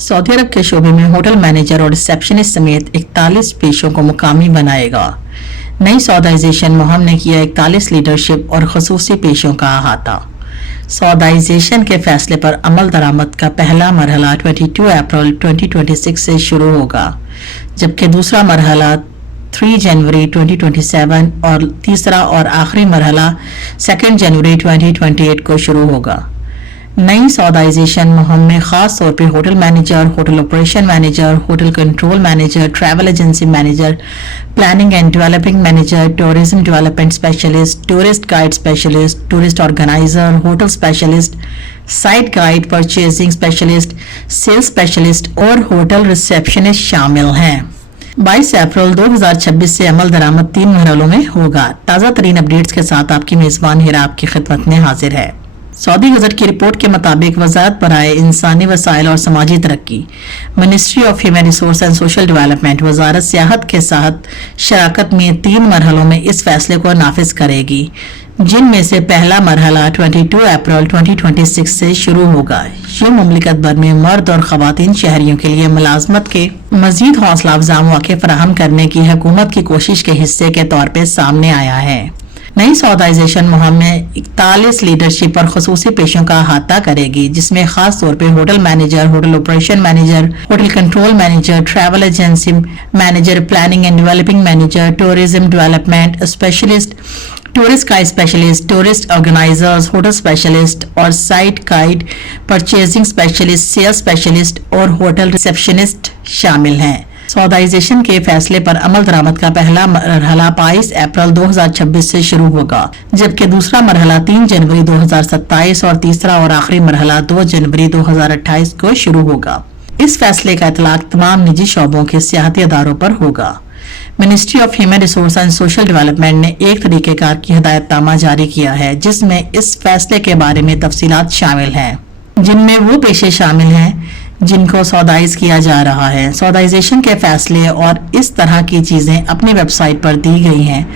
Saudi अरब के शोबे में होटल मैनेजर और रिसेप्शनिस्ट समेत 41 पेशों को मुकामी बनाएगा। नई सौदाइजेशन मुहिम ने किया 41 लीडरशिप और खसूसी पेशों का अहाता। सौदाइजेशन के फैसले पर अमल दरामद का पहला मरहला 22 अप्रैल 2026 से शुरू होगा, जबकि दूसरा मरहला 3 जनवरी 2027 और तीसरा और आखिरी मरहला 2 जनवरी 2028 को शुरू होगा। नई सौदाइजेशन मुहिम में खास तौर पर hotel manager, hotel operation manager, hotel control manager, travel agency manager, planning and developing manager, tourism development specialist, tourist guide specialist, tourist organiser, hotel specialist, site guide, purchasing specialist, sales specialist और hotel receptionist शामिल हैं। 22 अप्रैल 2026 से अमल दरामद 3 मरहलों में होगा। ताज़ा तरीन updates के साथ आपकी मेज़बान हिरा आपकी खिदमत में हाजिर है। सऊदी गज़ट की रिपोर्ट के मुताबिक वज़ारत बराए इंसानी वसाइल और समाजी तरक्की, ministry of human resource and social development वज़ारत सियाहत के साथ शराकत में 3 मरहलों में इस फैसले को नाफिज करेगी, जिनमें से पहला मरहला 22 अप्रैल 2026 से शुरू होगा। ये मुमलिकत भर में मर्द और ख़वातीन शहरियों के लिए मुलाजमत के मज़ीद हौसला अफजा मौके फराहम करने की हुकूमत की कोशिश के हिस्से के तौर पर सामने आया है। नई सौदाइजेशन मुहिम में 41 लीडरशिप और खसूसी पेशों का अहाता करेगी, जिसमें खास तौर पर hotel manager, hotel operation manager, hotel control manager, travel agency manager, planning and developing manager, tourism development specialist, tourist guide specialist, tourist organizers, hotel specialist और site guide, purchasing specialist, sales specialist और hotel receptionist शामिल हैं। सौदाइजेशन के फैसले पर अमल दरामद का पहला मरहला 22 अप्रैल 2026 से शुरू होगा, जबकि दूसरा मरहला 3 जनवरी 2027 और तीसरा और आखिरी मरहला 2 जनवरी 2028 को शुरू होगा। इस फैसले का इतलाक तमाम निजी शोबों के सियाहती अदारों पर होगा। Ministry of human resource and social development ने एक तरीकेकार की हिदायतनामा जारी किया है, जिसमें इस फैसले के बारे में तफसीलात शामिल हैं, जिनमें वो पेशे शामिल हैं जिनको सौदाइज किया जा रहा है। सौदाइजेशन के फैसले और इस तरह की चीज़ें अपनी वेबसाइट पर दी गई हैं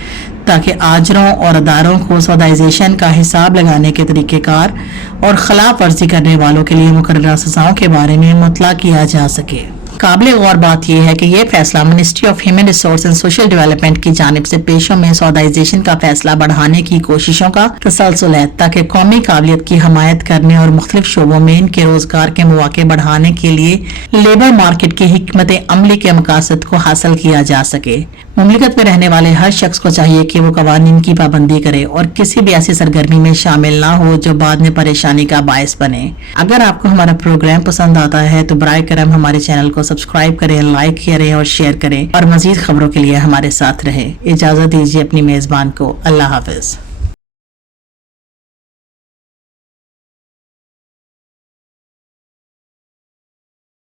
ताकि आजरों और अदारों को सौदाइजेशन का हिसाब लगाने के तरीक़ेकार और खिलाफ वर्जी करने वालों के लिए मुकर्ररा सज़ाओं के बारे में मुतला किया जा सके। काबिल गौर बात यह है कि यह फैसला ministry of human resource and social development की जानिब से पेशों में सौदाइजेशन का फैसला बढ़ाने की कोशिशों का तसलसल है, ताकि कौमी काबिलियत की हमायत करने और मुख्तलिफ शोबों में इनके रोजगार के मौके बढ़ाने के लिए लेबर मार्केट की हिकमत अमली के मकासद को हासिल किया जा सके। मुमलिकत में रहने वाले हर शख्स को चाहिए कि वो कवानीन की पाबंदी करे और किसी भी ऐसी सरगर्मी में शामिल ना हो जो बाद में परेशानी का बायस बने। अगर आपको हमारा प्रोग्राम पसंद आता है तो बराए करम हमारे चैनल को सब्सक्राइब करें, लाइक करें और शेयर करें और मजीद खबरों के लिए हमारे साथ रहें। इजाजत दीजिए अपनी मेजबान को। अल्लाह हाफिज।